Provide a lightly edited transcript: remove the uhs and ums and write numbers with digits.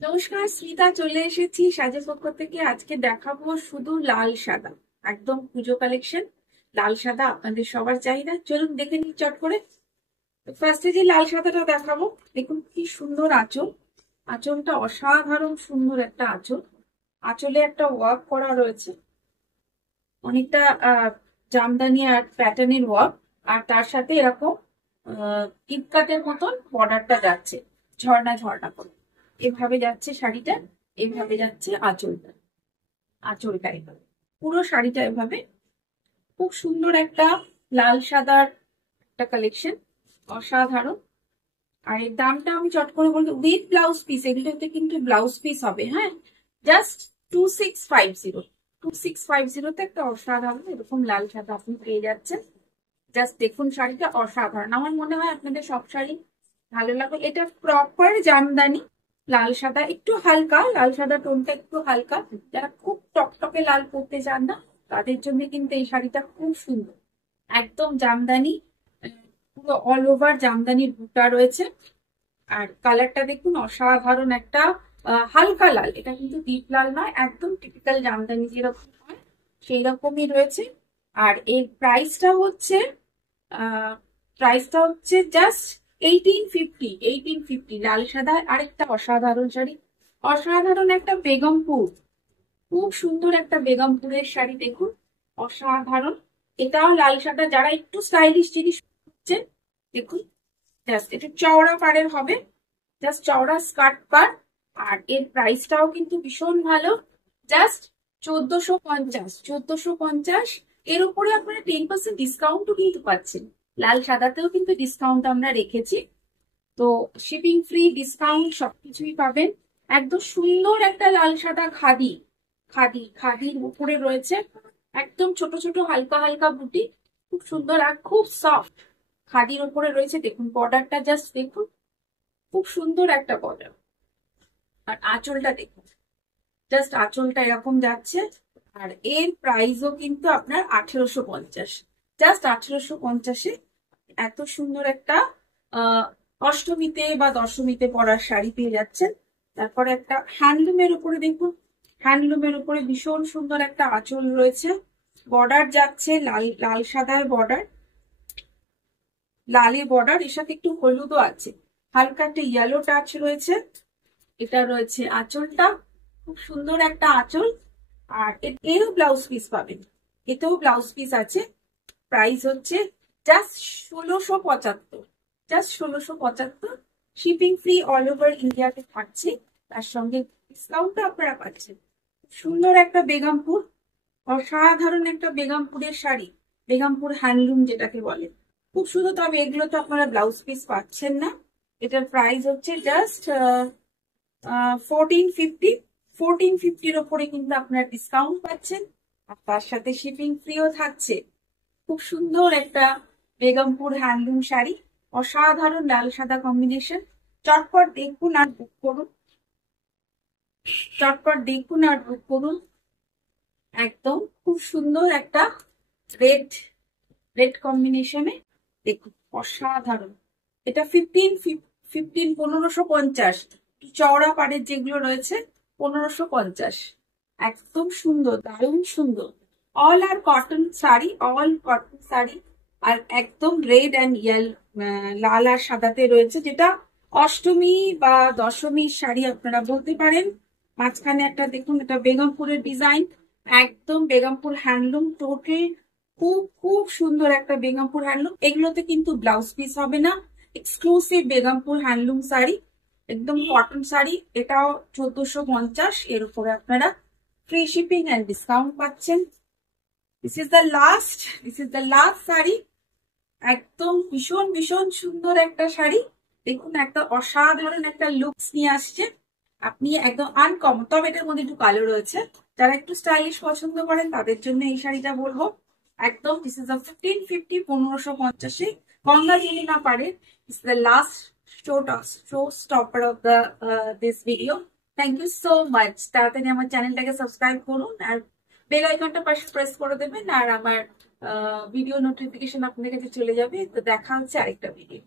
নমস্কার, স্মিতা চলে এসেছি সাজের পক্ষ থেকে। আজকে দেখাবো শুধু লাল সাদা, একদম পুজো কালেকশন। লাল সাদা আপনাদের সবার চাহিদা, চলুন দেখে নিই চট করে। ফার্স্টে যে লাল সাদাটা দেখাবো, দেখুন কি সুন্দর আঁচল। আঁচলটা অসাধারণ সুন্দর একটা আঁচল। আঁচলে একটা ওয়ার্ক করা রয়েছে, অনেকটা জামদানি আর প্যাটার্নের ওয়ার্ক। আর তার সাথে এরকম কিটকাটের মতন বর্ডারটা যাচ্ছে, ঝর্ণা ঝর্ণা করে এভাবে যাচ্ছে শাড়িটা। এভাবে যাচ্ছে আঁচলটা, আঁচলটা এভাবে পুরো শাড়িটা এভাবে। খুব সুন্দর একটা লাল সাদার একটা কালেকশন, অসাধারণ। আর এর দামটা আমি চট করে বলতে, উইথ ব্লাউজ পিস, এগুলোতে কিন্তু ব্লাউজ পিস হবে, হ্যাঁ। জাস্ট 2650, 2650তে একটা অসাধারণ এরকম লাল সাদা আপনি পেয়ে যাচ্ছেন। জাস্ট দেখুন শাড়িটা অসাধারণ। আমার মনে হয় আপনাদের সব শাড়ি ভালো লাগবে। এটা প্রপার জামদানি লাল সাদা, একটু হালকা লাল সাদা টোনটা, একটু হালকা। যারা খুব টকটকে লাল পরতে চান না, তাদের জন্য কিন্তু এই শাড়িটা খুব সুন্দর। একদম জামদানি, পুরো অল ওভার জামদানির বুটা রয়েছে। আর কালারটা দেখুন অসাধারণ একটা হালকা লাল, এটা কিন্তু ডিপ লাল নয়, একদম টিপিক্যাল জামদানি যেরকম হয় সেই রকমই রয়েছে। আর এর প্রাইসটা হচ্ছে জাস্ট 1850, 1850। লাল সাদা আরেকটা অসাধারণ শাড়ি, অসাধারণ একটা বেগমপুর, খুব সুন্দর একটা বেগমপুরের শাড়ি দেখুন, অসাধারণ। এটাও লাল সাদা, যারা একটু স্টাইলিশ জিনিস হচ্ছে দেখুন। জাস্ট একটু চওড়া পাড়ের হবে, জাস্ট চওড়া স্কার্ট পার। আর এর প্রাইসটাও কিন্তু ভীষণ ভালো, জাস্ট 1450, 1450। এর উপরে আপনারা 10% ডিসকাউন্টও কিন্তু পাচ্ছেন। লাল সাদাতেও কিন্তু ডিসকাউন্ট আমরা রেখেছি, তো শিপিং ফ্রি, ডিসকাউন্ট সবকিছুই পাবেন। একদম সুন্দর একটা লাল সাদা খাদি, খাদির উপরে রয়েছে একদম ছোট ছোট হালকা হালকা বুটি, খুব সুন্দর আর খুব সফট। খাদির উপরে রয়েছে, দেখুন বর্ডারটা জাস্ট দেখুন, খুব সুন্দর একটা বর্ডার। আর আঁচলটা দেখুন, জাস্ট আঁচলটা এরকম যাচ্ছে। আর এর প্রাইসও কিন্তু আপনার 1850, জাস্ট 1850-এ এত সুন্দর একটা আহ অষ্টমীতে বা দশমীতে পরার শাড়ি পেয়ে যাচ্ছেন। তারপরে একটা হ্যান্ডলুমের উপরে দেখুন, হ্যান্ডলুমের উপরে ভীষণ সুন্দর একটা আঁচল রয়েছে। বর্ডার যাচ্ছে লাল, লাল সাদার বর্ডার, লালে বর্ডার, এর সাথে একটু হলুদও আছে, হালকা একটা ইয়েলো টাচ রয়েছে। এটা রয়েছে আঁচলটা, খুব সুন্দর একটা আঁচল। আর এরও ব্লাউজ পিস পাবেন, এতেও ব্লাউজ পিস আছে। প্রাইস হচ্ছে just 1675, just 1675। Shipping free all over ইন্ডিয়াতে থাকছে, তার সঙ্গে ডিসকাউন্টও আপনারা পাচ্ছেন। সুন্দর একটা বেগমপুর, অসাধারণ একটা বেগমপুরের শাড়ি, বেগমপুর হ্যান্ডলুম যেটাকে বলে, খুব সুন্দর। তবে এগুলো তো আপনারা ব্লাউজ পিস পাচ্ছেন না। এটার প্রাইস হচ্ছে জাস্ট 1450, 1450-র ওপরে কিন্তু আপনারা ডিসকাউন্ট পাচ্ছেন। আর তার সাথে শিপিং ফ্রিও থাকছে। খুব সুন্দর একটা বেগমপুর হ্যান্ডলুম শাড়ি, অসাধারণ লাল সাদা কম্বিনেশন। চটপট দেখুন আর বুক করুন, চটপট দেখুন আর বুক করুন। একদম খুব সুন্দর একটা রেড, রেড কম্বিনেশনে দেখুন, অসাধারণ। এটা 1550, চওড়া পাড়ের যেগুলো রয়েছে 1550। একদম সুন্দর, দারুণ সুন্দর। All are cotton sari, all cotton sari. আর একদম রেড অ্যান্ড লাল আর সাদাতে রয়েছে, যেটা অষ্টমী বা দশমীর শাড়ি আপনারা বলতে পারেন। মাঝখানে একটা দেখুন, এটা বেগমপুরের ডিজাইন, একদম বেগমপুর হ্যান্ডলুম টোটাল। খুব খুব সুন্দর একটা বেগমপুর হ্যান্ডলুম। এগুলোতে কিন্তু ব্লাউজ পিস হবে না, এক্সক্লুসিভ বেগমপুর হ্যান্ডলুম শাড়ি, একদম কটন শাড়ি। এটাও 1450, এর উপরে আপনারা ফ্রি শিপিং এন্ড ডিসকাউন্ট পাচ্ছেন। This is the last sari, একদম ভীষণ ভীষণ সুন্দর একটা শাড়ি। দেখুন একটা অসাধারণ একটা লুকস নিয়ে আসছে, আপনি একদম আনকমন। তবে এটার মধ্যে একটু কালো রয়েছে, যারা একটু স্টাইলিশ পছন্দ করেন তাদের জন্য এই শাড়িটা বলবো। একদম দিস ইজ দ্য 1550, 1550-এ। গঙ্গা যদি না পারে, it's the last showstopper of the this video. Thank you so much. তাড়াতাড়ি আমার চ্যানেলটাকে সাবস্ক্রাইব করুন আর বেল আইকনটা পাশে প্রেস করে দেবেন, আর আমার ভিডিও নোটিফিকেশন আপনাদের কাছে চলে যাবে। তো দেখা হচ্ছে আরেকটা ভিডিও।